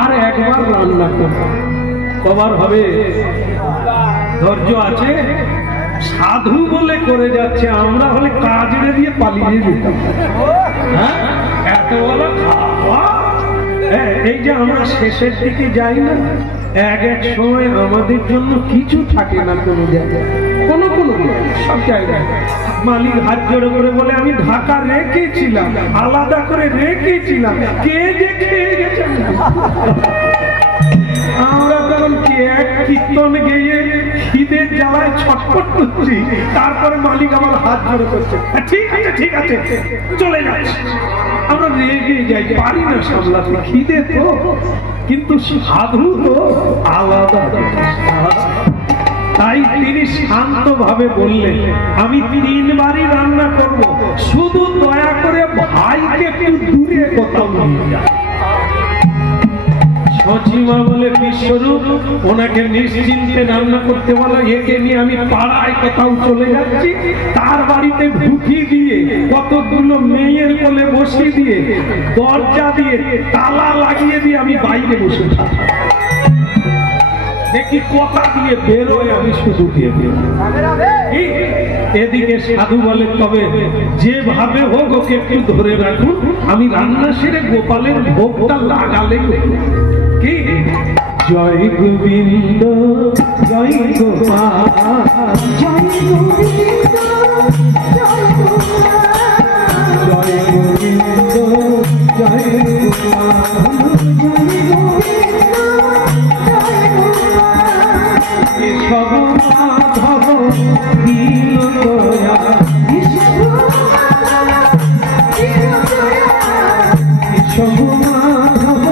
আর একবার রান্না করবেন। কবার হবে? ধৈর্য আছে? সাধু বলে করে যাচ্ছে, আমরা হলে কাজে দিয়ে পালিয়ে যেতাম। হ্যাঁ, এত বলা খাওয়া। এই যে আমরা শেষের দিকে যাই না, এক সময় আমাদের জন্য কিছু থাকে না কোনো জায়গায়, কোনো সব জায়গায়। মালিক হাত জোড়ো করে বলে, আমি ঢাকা রেখেছিলাম, আলাদা করে রেখেছিলাম, কে যে খেয়ে গেছে। আমরা তখন এক কীর্তন গেয়ে খিদের জ্বালায় ছটফট করছি, তারপরে মালিক আমার হাত জোড়ো করছে, ঠিক আছে ঠিক আছে চলে যাচ্ছে। আমরা রেগে যাই, পারি না সামলাতে, খিদে তো। কিন্তু সাধু তো আলাদা। তাই তিনি শান্ত ভাবে বললেন, আমি 3 বারই রান্না করব, শুধু দয়া করে ভাইকে একটু দূরে কোথাও নিয়ে যান। সচিমা বলে, বিশ্বরূপ ওনাকে নিশ্চিন্তে রান্না করতে বলো, একে নিয়ে আমি পাড়ায় কোথাও চলে যাচ্ছি, তার বাড়িতে ঢুকি দিয়ে কতগুলো মেয়ের কোলে বসিয়ে দিয়ে দরজা দিয়ে তালা লাগিয়ে দিয়ে আমি বাইরে বসে থাকি, দেখি কথা দিয়ে বেরোয়, আমি শুধু দিয়ে বেরোই। এদিকে সাধু বলে, তবে যেভাবে হোক ওকে একটু ধরে রাখুন, আমি রান্না সেরে গোপালের ভোগটা লাগালেই। কি জয় গোবিন্দ জয় গোপাল, জয় গোবিন্দ জয় গোবিন্দ জয় সব মাধব দীন দয়া, সব মাধব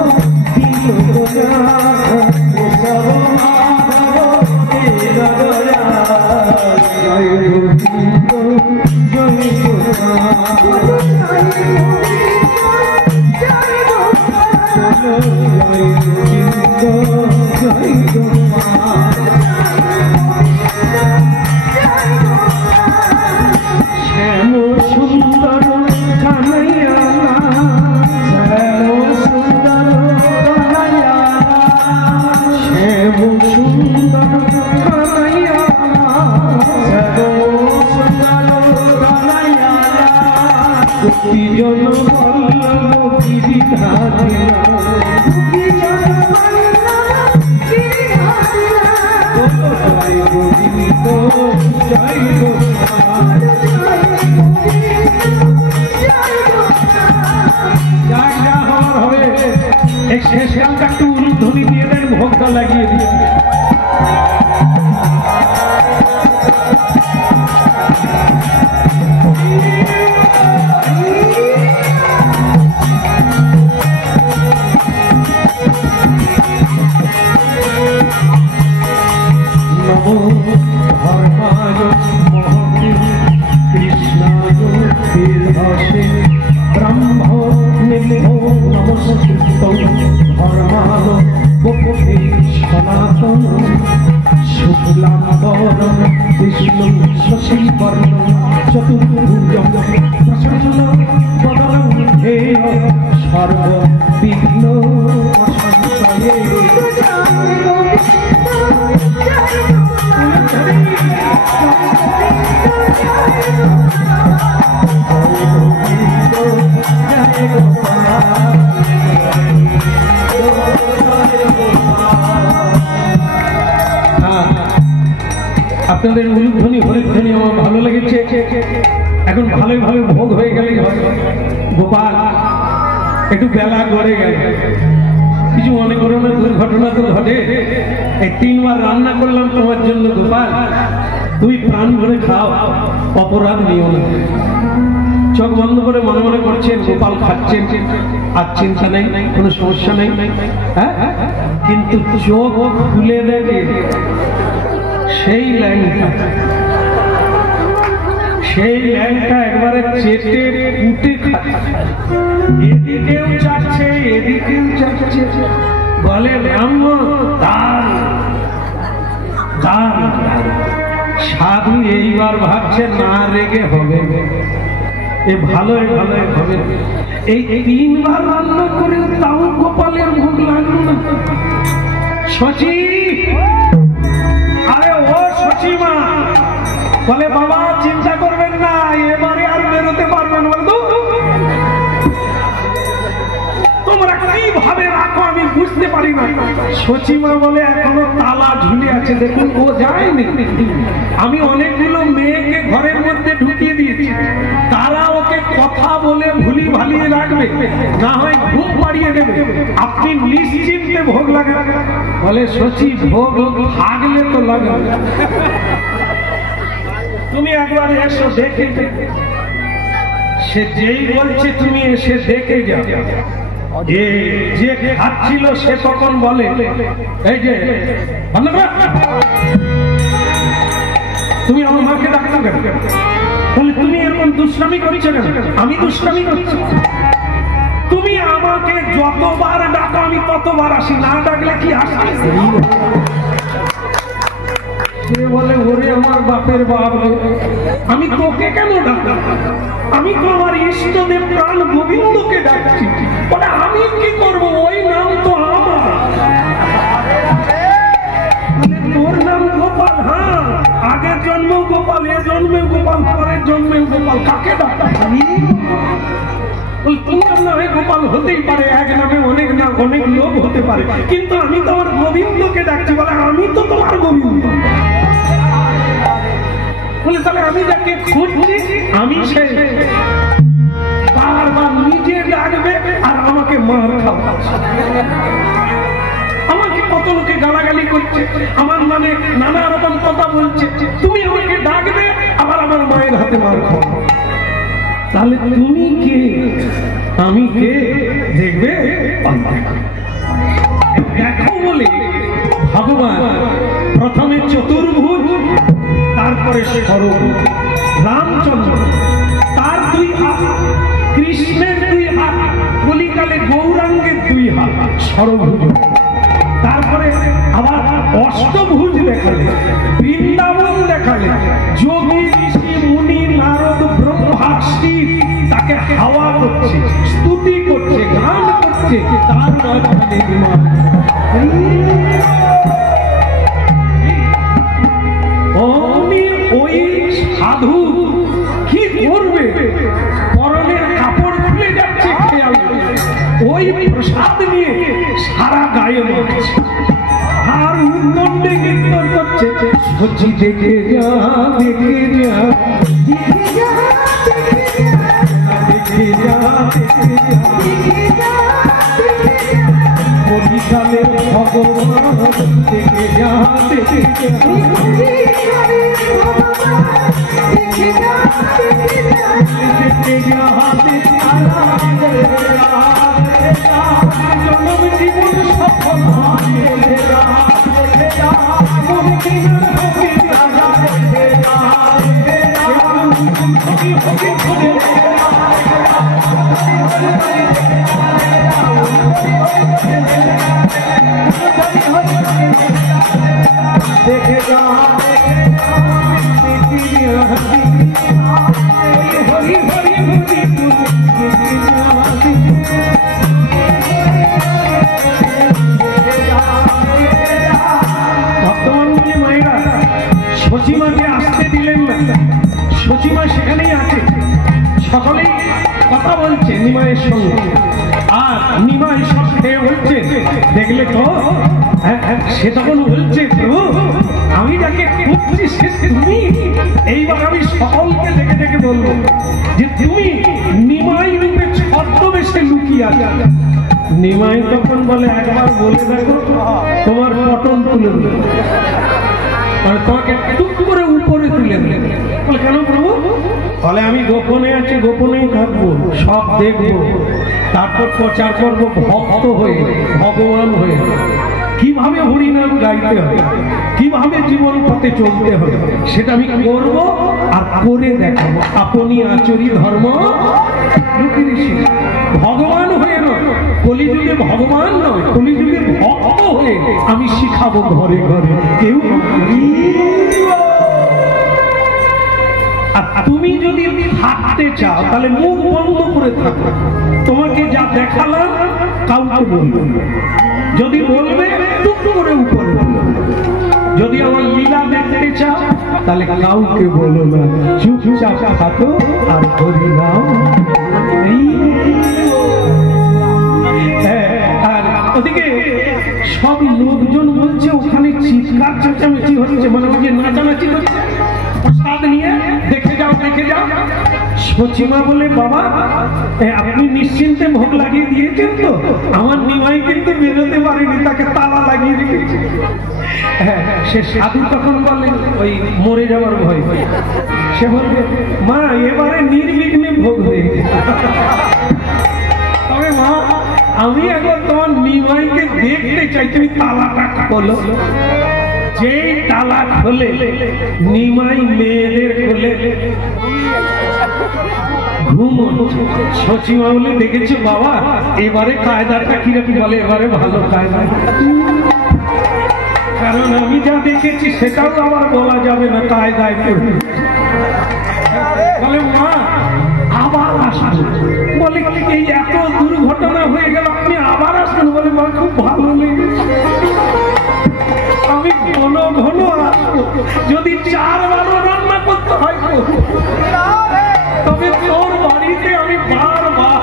দীন দয়া, সব মাধব দীন দয়া, জয় গোবিন্দ জয় গোপাল, জয় গোবিন্দ জয় গোপাল। শ্যাম সুন্দর কানাইয়া, শ্যাম সুন্দর কানাইয়া, শ্যাম সুন্দর কানাইয়া, শ্যাম সুন্দর কানাইয়া, গোপীজন বল্লভ গিরিধারী, জয় গোবিন্দ জয় গোপাল। যা হওয়ার হবে, এই শেষ গানটা একটু উলুধ্বনি দিয়ে দেন, ভোগটা লাগিয়ে দিন। নমো ধর্মায় মহতে কৃষ্ণায় দীর্ঘসে ব্রহ্মণে নমস্কৃত্যং ধর্মায় গোপতে সনাতন শুক্লাম্বরম বিষ্ণু শশীবর্ণম চতুর্ভুজম প্রসন্ন বদনম হেয় সর্ববিঘ্ন প্রশান্তয়ে। আপনাদের উলুধ্বনি হরিধ্বনি আমার ভালো লেগেছে। এখন ভালোই ভালো ভোগ হয়ে গেলে গোপাল একটু বেলা গড়ে গেল, কিছু মনে করো না, দুর্ঘটনা তো ঘটে। এই 3 বার রান্না করলাম তোমার জন্য গোপাল, তুমি প্রাণ ভরে খাও, অপরাধ নিও না। চোখ বন্ধ করে মনে মনে করছেন গোপাল খাচ্ছেন, আর চিন্তা নেই, কোনো সমস্যা নেই। হ্যাঁ, কিন্তু চোখ খুলে দেখে সেই ল্যাংটা একবারে চেটে উঠে খাচ্ছে, এদিকেও যাচ্ছে এদিকেও যাচ্ছে, বলে ব্রাহ্মণ সাধু এইবার ভাবছে না রেগে হবে, এ ভালোই ভালোই হবে। এই 3 বার রান্না করে তাও গোপালের ভোগ লাগলো না। শচী, আরে ও শচীমা, বলে বাবা চিন্তা করবেন না, এবারে আর বেরোতে পারবেন। বলে তোমরা কিভাবে রাখো আমি বুঝতে পারি না। শচীমা বলে এখনো তালা ঝুলে আছে, দেখুন ও যায়নি। আমি অনেকগুলো মেয়েকে ঘরের মধ্যে ঢুকিয়ে দিয়েছি, তারা ওকে কথা বলে ভুলি ভালিয়ে রাখবে, না হয় ঘুম পাড়িয়ে দেবে, আপনি নিশ্চিন্তে ভোগ লাগান। বলে শচী ভোগ থাকলে তো লাগাবে, তুমি একবার এসো দেখে। সে যেই বলছে তুমি এসে দেখে যাও। যে খাচ্ছিল সে তখন বলে এই যে তুমি আমার মাকে ডাকছো কেন? বলে তুমি এরকম দুষ্টামি করছো কেন? আমি দুষ্টামি করছি? তুমি আমাকে যতবার ডাকো আমি ততবার আসি, না ডাকলে কি আসি? সে বলে ওরে আমার বাপের বাপ, আমি তোকে কেন ডাকলাম? আমি তো আমার ইষ্টদেব প্রাণ গোবিন্দকে ডাকছি। বলে আমি কি করবো, ওই নাম তো আমার। তোর নাম গোপাল? হ্যাঁ, আগের জন্মেও গোপাল, এ জন্মেও গোপাল, পরের জন্মেও গোপাল, কাকে ডাকছি? তোমার নামে গোপাল হতেই পারে, এক নামে অনেক নাম, অনেক লোক হতে পারে, কিন্তু আমি তো আমার গোবিন্দকে ডাকছি। বলে আমি তো তোমার গোবিন্দ। বলে তাহলে আমি যাকে খুঁজছি আমি সে। বারবার নিজে ডাকবে আর আমাকে মার খাওয়াচ্ছে। আমাকে কত লোকে গালাগালি করছে, আমার মানে নানা রকম কথা বলছে, তুমি আমাকে ডাকবে আবার আমার মায়ের হাতে মার খাও। তাহলে তুমি কে আমি কে দেখবে? দেখো বলে ভগবান প্রথমে চতুর্ভুজ, তারপরে সর্বভুজ। রামচন্দ্র তার 2 হাত, কৃষ্ণের 2 হাত, কলিকালে গৌরাঙ্গের 2 হাত, সর্বভুজ। তারপরে আবার অষ্টভুজ দেখালে, বৃন্দাবন দেখালে, যোগী ঋষি মুনি নারদ ব্রহ্মা শিব তাকে হাওয়া করছে, স্তুতি করছে, গান করছে, তার মাঝখানে বিমান। ওই সাধু কি করবে, পরনের কাপড় খুলে যাচ্ছে খেয়াল, ওই প্রসাদ নিয়ে সারা গায়ে মাখছে, আর উদ্দণ্ডে কীর্তন করছে, সচি দেখে যা দেখে যা দেখে যা দেখে যা দেখে যা কলিকালে ভগবান দেখে যা দেখে যা জন্ম জীবন সফল সচিমাকে আসতে দিলেন না। সচিমা সেখানেই আছে, সকলেই কথা বলছে নিমাইয়ের সঙ্গে। আর নিমাই সব খেয়ে বলছে, দেখলে তো? সে তখন বলছে, আমি যাকে খুঁজছি সে তুমি। এইবার আমি সকলকে দেখে দেখে বলবো যে তুমি নিমাই রূপে ছদ্মবেশে লুকিয়ে আছো। নিমাই তখন বলে, একবার বলে দেখো, তোমার পটল তুলে দেবে, মানে তোমাকে টুক করে উপরে তুলে দেবে। বলে, কেন প্রভু? বলে, আমি গোপনে আছি, গোপনেই থাকবো, সব দেখবো, তারপর প্রচার করবো ভক্ত হয়ে, ভগবান হয়ে, কিভাবে হরিনাম গাইতে হবে, কিভাবে জীবন পথে চলতে হবে, সেটা আমি করব আর করে দেখাবো। আপনি আচরি ধর্ম ভগবান হয়ে নয়, কলিযুগে ভগবান নয়, কলিযুগে ভক্ত হয়ে আমি শিখাবো ঘরে ঘরে। কেউ আর তুমি যদি থাকতে চাও তাহলে মুখ বন্ধ করে থাকো, তোমাকে যা দেখালাম কাউকে বলবে, যদি বলবে টুক করে উপরে। যদি আমার লীলা দেখতে চাও তাহলে কাউকে বলো না, চুপচাপ থাকো আর হরি নাম। আর ওদিকে সব লোকজন বলছে, ওখানে চিৎকার চেঁচামেচি হচ্ছে, মানে ওই যে নাচানাচি হচ্ছে, প্রসাদ নিয়ে দেখে যাও দেখে যাও। সচিমা বলে, বাবা আপনি নিশ্চিন্তে ভোগ লাগিয়ে দিয়েছেন তো? আমার নিমাই কিন্তু বেরোতে পারেনি, তাকে তালা লাগিয়ে রেখেছে। সে সাধু তখন বলেন, ওই মরে যাওয়ার ভয়, সে বলবে, মা এবারে নির্বিঘ্নে ভোগ হয়ে গেছে। তবে মা আমি একবার তোমার নিমাইকে দেখতে চাই, তুমি তালাটা খোলো। যেই তালা খোলে নিমাই মেয়েদের খোলে ঘুম। সচিমা বলে, দেখেছো বাবা এবারে কায়দাটা কিরকম? বলে, এবারে ভালো কায়দা, কারণ আমি যা দেখেছি সেটাও আবার বলা যাবে না, কায়দায় পড়বে। বলে, মা আবার আসুন। বলে, এই এত দুর্ঘটনা হয়ে গেল, আপনি আবার আসুন? বলে, মা খুব ভালো লেগেছে, আমি ঘন ঘন আসবো, যদি 4 বারও রান্না করতে হয় তবে তোর বাড়িতে আমি বারবার।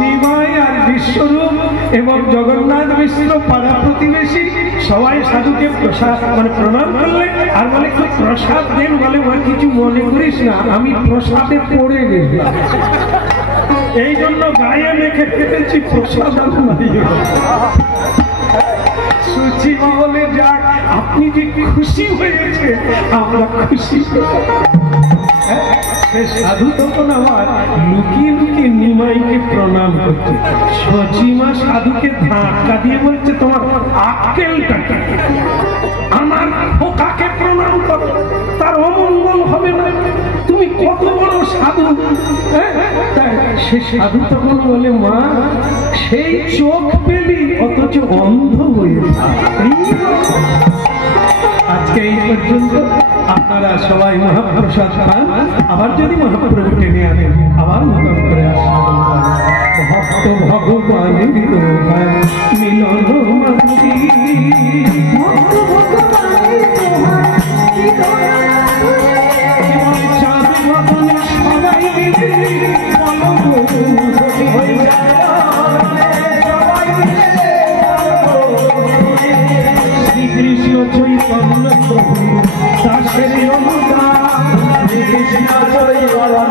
নিমাই আর বিশ্বরূপ এবং জগন্নাথ মিশ্র পাড়া প্রতিবেশী সবাই সাধুকে প্রসাদ মানে প্রণাম করলেন আর বলে, একটু প্রসাদ দেন। বলে, কিছু মনে করিস না, আমি প্রসাদে পড়ে গেলাম, এই জন্য গায়ে মেখে ফেলেছি প্রসাদ। সচিমা বলে, যাক আপনি যে খুশি হয়েছে আমরা খুশি। সাধু তখন আবার লুকিয়ে লুকিয়ে নিমাইকে প্রণাম করছে। সচিমা সাধুকে ধাক্কা দিয়ে বলছে, তোমার আক্কেলটা আমার খোকাকে প্রণাম করো, তার অমঙ্গল হবে না, তুমি কত বড় সাধু। সে সাধু তখন বলে, মা সেই চোখ পেলি অথচ অন্ধ হয়ে। আজকে এই পর্যন্ত আপনারা সবাই মহাপ্রসাদ পান, আবার যদি মহাপ্রভু টেনে আনেন আবার নতুন করে আসবেন। ভক্ত ভগবানের মিলন শ্রীকৃষ্ণ চৈতন্য প্রভু দাসের অনুদান, কৃষ্ণ চৈতন্য